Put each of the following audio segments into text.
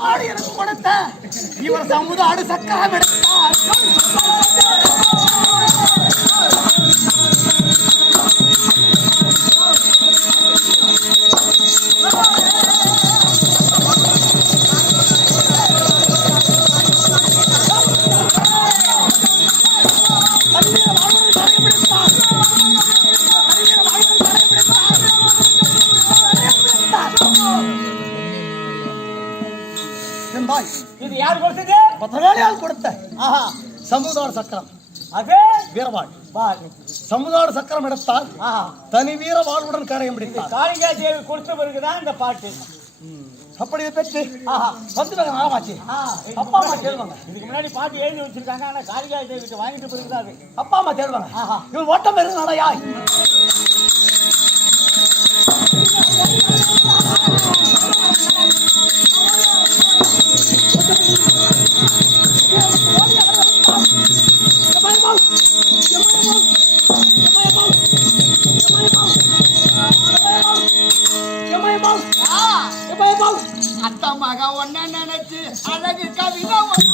சாப்பாடு எனக்கு கொடுத்த. இவர் சமுதாடு சக்கரம் இது யார் கொடுத்தது? பத்திரகாளியால் கொடுத்த. ஆஹா சமுதாட சக்கரம். அது? வீரவாள் பால் சமுதாட சக்கரம் எடுத்தால் ஆஹா. தனி வீர வாழ்வுடன் கரையம் பிடித்தார். காளிகா தேவி கொடுத்த பிறகுதான் இந்த பாட்டு. அப்படி பெற்று ஆஹா. வந்து நாங்க நாளாச்சு ஆ, அப்பா அம்மா தேடுவாங்க இதுக்கு முன்னாடி பாட்டு எழுதி வச்சிருக்காங்க ஆனா காளிகா தேவி கிட்ட வாங்கிட்டு அது. அப்பா அம்மா தேடுவாங்க இவன் ஓட்டம் இருந்தா யாய் 等一我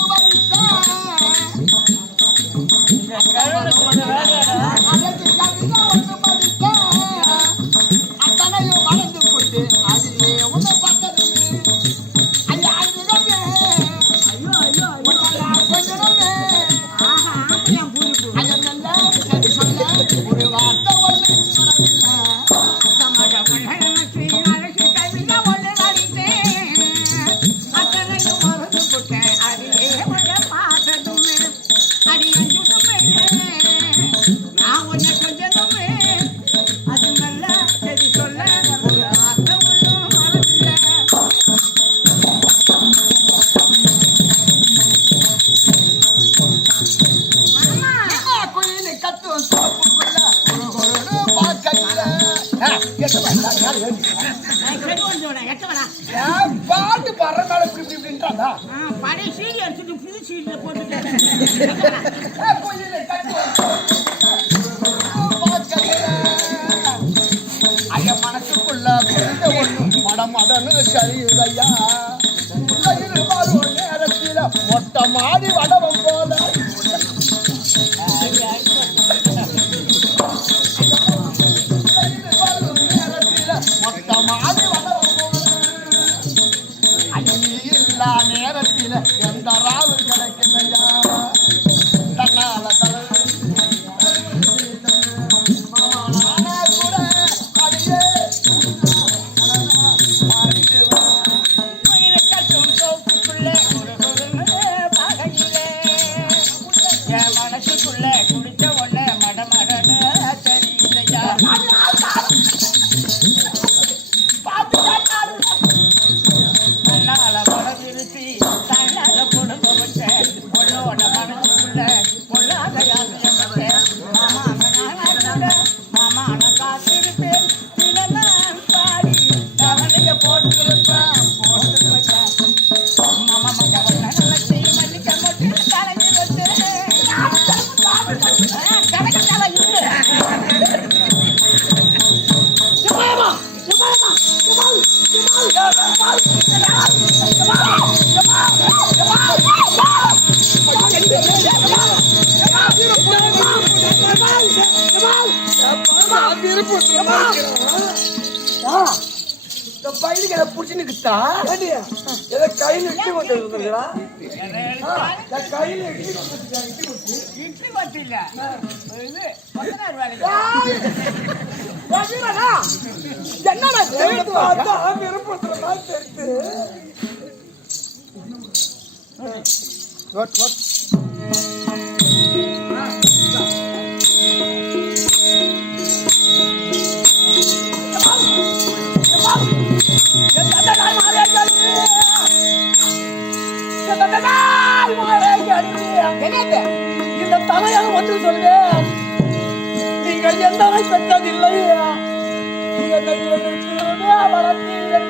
இப்படின்றாங்க பழைய சீடி எடுத்துட்டு புது சீடியில் பார்க்கையில ஐயா மனசுக்குள்ள புரிந்த ஒண்ணு மடமடன்னு சரியுதையா கயிறு வரும் நேரத்தில மொட்டை மாடி வடவம் போல. இந்த பையனுக்கு எதை புடிச்சு நிக்குதா எதை கையில கொண்டு கையில கொண்டு இட்லி இல்ல. வேலைக்கு என்னடா தெரியுது பார்த்தா விருப்பத்துல மாதிரி தெரியுது. நீங்கள் எந்தனை பெற்றதில்லை என்னை வளர்த்தீர்கள்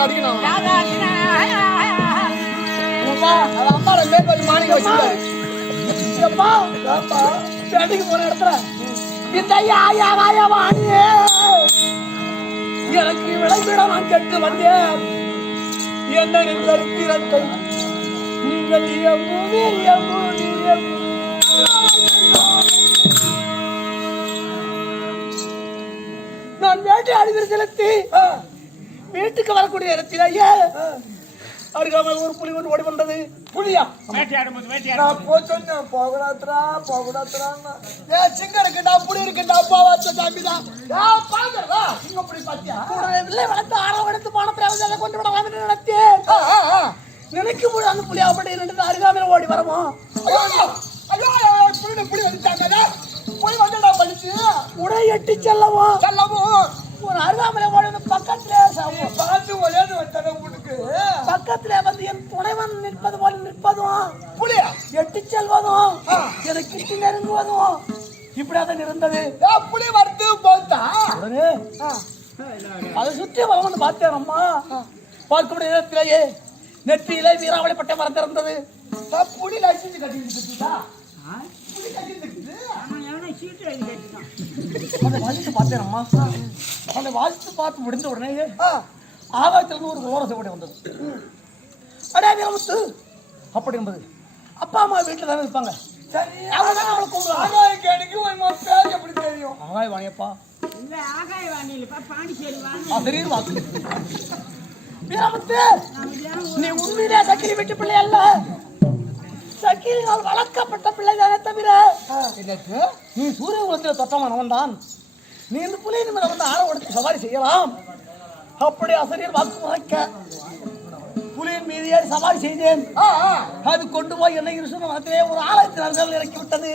அடிக்கணும் அம்மா அது மாணிக்க வேட்டைக்கு போன இடத்துல இந்த யாயா வாயா வாணியே எனக்கு விளைவிட நான் கேட்டு வந்தேன். என்ன சரித்திரத்தை நீங்கள் எம்மூவி எம்மூவி நான் வேட்டையாடி செலுத்தி வீட்டுக்கு வரக்கூடிய இடத்திலேயே அருகாமல் ஒரு புலி ஒன்று ஓடி வந்தது. புலியா? நான் போ சொன்னேன். போகலாத்துறா போகலாத்துறான்னா ஏ சிங்கம் இருக்குடா புலி இருக்குடா போவாத்த தம்பிதான் ஏ பாங்கடா சிங்கம் புலி பாத்தியா? கூடவே வில்லை வளர்த்து ஆடம் எடுத்து பணத்தை அவன் கொண்டு விட வந்து நினைத்தேன். நினைக்கும் போது அந்த புலி அப்படி ரெண்டு அருகாமையில் ஓடி வரமா? ஐயோ ஐயோ புலி புலி வந்துட்டாங்க புலி வந்துடா படிச்சு உடை எட்டி செல்லவும் செல்லவும் ஒரு அருகாமையில ஓடி வந்து பக்கத்துல பார்த்து வந்தாங்க வீட்டுக்கு பக்கத்துல வந்து என் துணைவன் நிற்பது போல நிற்பதும் புலியா? எட்டி செல்வதும் எனக்கு கிட்டி நெருங்குவதும் இப்படியாக இருந்தது புலி வருது உடனே அதை சுற்றி வந்து பார்த்தேன் அம்மா. பார்க்கக்கூடிய நேரத்திலேயே நெற்றியிலே வீராவளி பட்டை மறந்திருந்தது புலி லட்சிச்சு கட்டிட்டு புலி கட்டிட்டு அதை வாசித்து பார்த்தேன் அம்மா அதை வாசித்து பார்த்து முடிந்த உடனே ஆகாயத்திலிருந்து ஒரு குளோர செவடி வந்தது. அடே வீரமுத்து அப்படி என்பது. அப்பா அம்மா வீட்டில் தானே இருப்பாங்க. சரி அவங்க தான் நம்மளை கூப்பிடுவாங்க. ஆகாய கேணிக்கு உன் பேர் எப்படி தெரியும்? ஆகாய வாணியப்பா இல்ல ஆகாய வாணியிலப்பா பாண்டிச்சேரி வாணி ஆசிரியர் வாக்கு வீரமுத்து நமக்கு ஏன் நீ உண்மையிலே சக்கிரி வீட்டு பிள்ளை அல்ல சக்கிரினால் வளர்க்கப்பட்ட பிள்ளை தானே தவிர நீ சூரிய குலத்தில் தொட்டமானவன் தான் நீ இந்த புலியை நிமிடம் வந்து ஆட உடைத்து சவாரி செய்யலாம். அப்படி ஆசிரியர் வாக்கு உரைக்க புலியின் மீது ஏறி சவாரி செய்தேன். அது கொண்டு போய் என்னை இருசுன மனத்திலே ஒரு ஆலயத்தினர்கள் இறக்கி விட்டது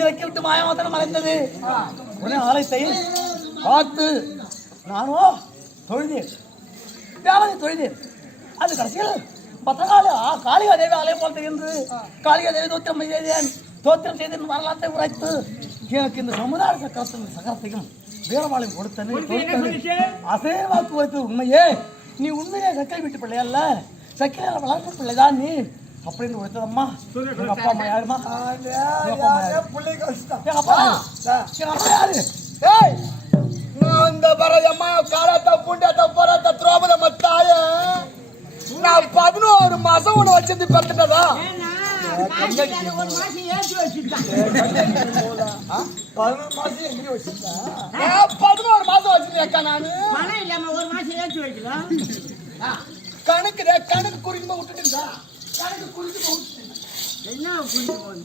இறக்கி விட்டு மாயமாத்தனம் மறைந்தது உடனே ஆலயத்தை பார்த்து நானோ தொழுதேன். தேவதை தொழுதேன். அது கடைசியில் பத்தகால காளிகா தேவி ஆலயம் போல் என்று காளிகா தேவி தோத்திரம் செய்தேன் தோத்திரம் செய்தேன் வரலாற்றை உரைத்து எனக்கு இந்த சமுதாய சக்கரத்தின் சக்கரத்தையும் வீரவாளையும் கொடுத்தது கொடுத்தது அதே வாக்கு வைத்தது உண்மையே நீ உண்மையே சக்கரை வீட்டு பிள்ளை அல்ல சக்கரையில வளர்ப்பு பிள்ளைதான் நீ? அப்படின்னு உரைத்ததம்மா. எங்க அப்பா அம்மா யாருமா? எங்க அப்பா அம்மா? எங்க அப்பா? யாரு? இந்த பரதம்மா காலத்தை புண்டத்தை புறத்தை திரோபத மத்தாய நான் பதினோரு மாசம் உன வச்சிருந்து பெற்றுட்டதா பதினோரு மாசம் வச்சிருக்கேன் நானு பணம் இல்லாம ஒரு மாசம் ஏற்றி வைக்கலாம் கணக்கு கணக்கு குறிக்குமா விட்டுட்டுதா கணக்கு குறிக்குமா விட்டுட்டு என்ன போகுது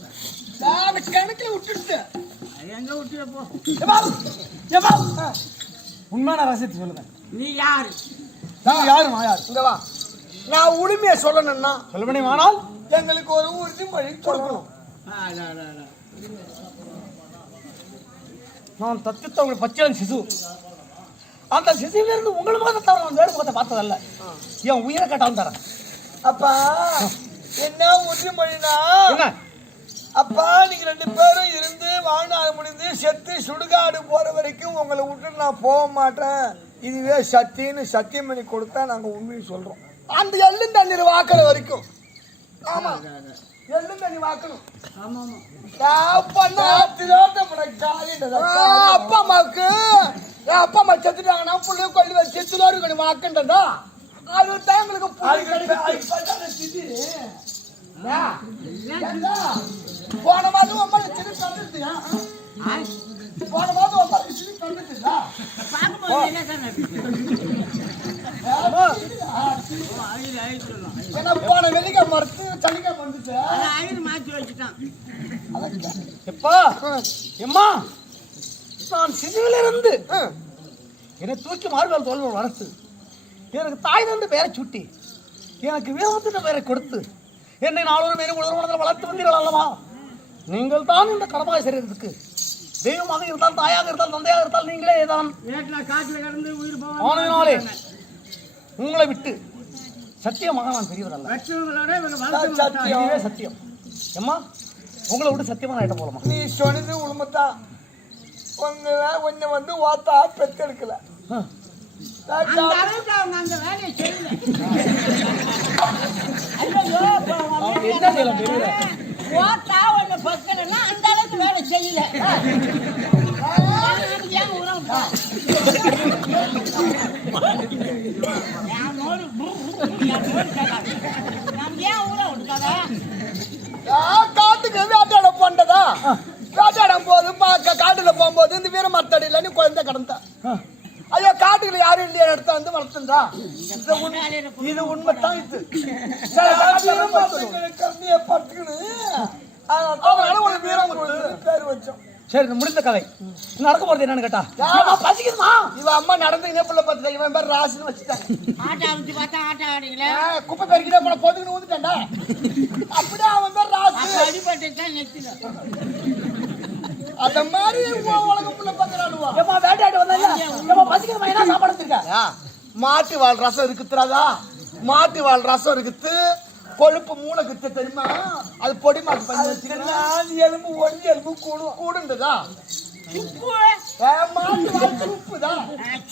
நான் கணக்குல விட்டுட்டு எங்க விட்டுற போ உண்மையான ரகசியத்தை சொல்லுங்க. நீ யாரு? நான் யாரு? நான் யாரு? இங்க வா. நான் உரிமையை சொல்லணும்னா சொல்ல முடியும் ஆனால் எங்களுக்கு ஒரு கொடுக்கணும் அட, அட, அட. நான் தத்துவத்தை உங்களை பச்சையன் சிசு. அந்த சிசுவிலிருந்து உங்கள் முகத்தை தவிர வேறு முகத்தை பார்த்ததல்ல. என் உயிரை கட்டாலும் தரேன். அப்பா என்ன உறுதிமொழினா என்ன? அப்பா நீங்க ரெண்டு பேரும் இருந்து வாழ்நாள் முடிந்து செத்து சுடுகாடு போற வரைக்கும் உங்களை விட்டு நான் போக மாட்டேன். இதுவே சத்தின்னு சத்தியம் பண்ணி கொடுத்தா நாங்க உண்மையை சொல்றோம். அந்த எள்ளும் தண்ணீர் வாக்குற வரைக்கும். ஆமா. எள்ளும் தண்ணி வாக்கணும். அப்பா அம்மாவுக்கு. என் அப்பா அம்மா செத்துட்டாங்கன்னா புள்ளைய கொல்லி வச்சு துளோரு கொண்டு வாக்குன்றதா? அது தான் எங்களுக்கு புள்ளி? போன மாதம் ஒன்பது சிறு கண்டுட்டியா போன மாதம் ஒன்பது சிறு கண்டுட்டியா போன வெள்ளிக்கிழமை மறுத்து சனிக்கிழமை வந்துச்சு அழிவு மாற்றி வச்சுட்டான் எப்பா? எம்மா? நான் சிசுவிலிருந்து என்னை தூக்கி மார்பல் தோல்வல் வளர்த்து எனக்கு தாய் தந்து பெயரை சுட்டி. எனக்கு பெயரை கொடுத்து. என்னை நாளொரு மேலும் உலகத்தில் வளர்த்து வந்தீர்கள் அல்லவா? நீங்கள் தான் இந்த கடமாய் சரீரத்துக்கு தெய்வமாக இருந்தால் தாயாக இருந்தால் தந்தையாக இருந்தால் நீங்களே தான். வீட்டில் காட்டில் கிடந்து உயிர் ஆனதினாலே போவாங்க உங்களை விட்டு சத்தியமாக நான் இவங்க வளர்த்து சத்தியம். எம்மா உங்களை விட்டு சத்தியமா நான் இட்ட போலமா நீ சொன்னது உண்மைதான். உங்களை உன்னை வந்து ஓத்தா பெத்தெடுக்கல என்ன செய்யலாம் தெரியல. போட்டா ஒண்ணு பக்கலன்னா அந்த அளவுக்கு வேலை செய்யல. காட்டுக்கு வேட்டையாட போண்டதா வேட்டையாடும் போது பா- காட்டுல போகும்போது இந்த வீர மரத்தடியில நீ குழந்தை கிடந்தா. ஐயோ காட்டுக்குள்ள யாரும் இல்லையா இடத்த வந்து வளர்த்துந்தா இது உண்மை- இது கம்மியா பட்டுக்கணும் அதனால ஒரு வீரம் பேர் வச்சோம். சரி இது முடிந்த கதை. நடக்க போறது என்னன்னு கேட்டா பசிக்குதுமா இவ அம்மா நடந்துக்கினே புள்ள பார்த்துட்டா. இவன் பேர் ராசின்னு வச்சுட்டாங்க. ஆட்டை அமுத்தி பார்த்தா ஆட்டை ஆடுங்களே. குப்பை பெருக்கிட்டே போன பொதுக்குன்னு ஊந்துட்டான்டா. அப்படியே அவன் பேர் ராசு. அப்ப அடிபட்டுச்சா நெத்தில. அந்த மாதிரி உலகம் புள்ள பார்க்கறானுவா ஏமா வேட்டையாட்டு வந்தா ஏமா பசிக்குதுமா என்ன சாப்பாடு வச்சிருக்க? மாட்டு வால் ரசம் இருக்குத்துறாதா மாட்டு வால் ரசம் இருக்குது. கொழுப்பு மூளை குத்து தெரியுமா? அது பொடி மாட்டு பண்ணி வச்சிருக்கேன் எலும்பு ஒஞ்சி எலும்பு கூடு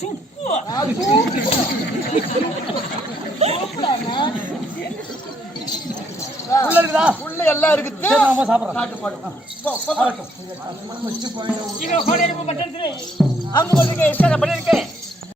சூப்பு. உள்ள எல்லாம் இருக்குது நாம சாப்பிடுறோம் நாட்டுப்பாடு போ, போ, போ. இதோ கோடையில போய் பட்டன் திரை. அங்க பண்ணிருக்கேன்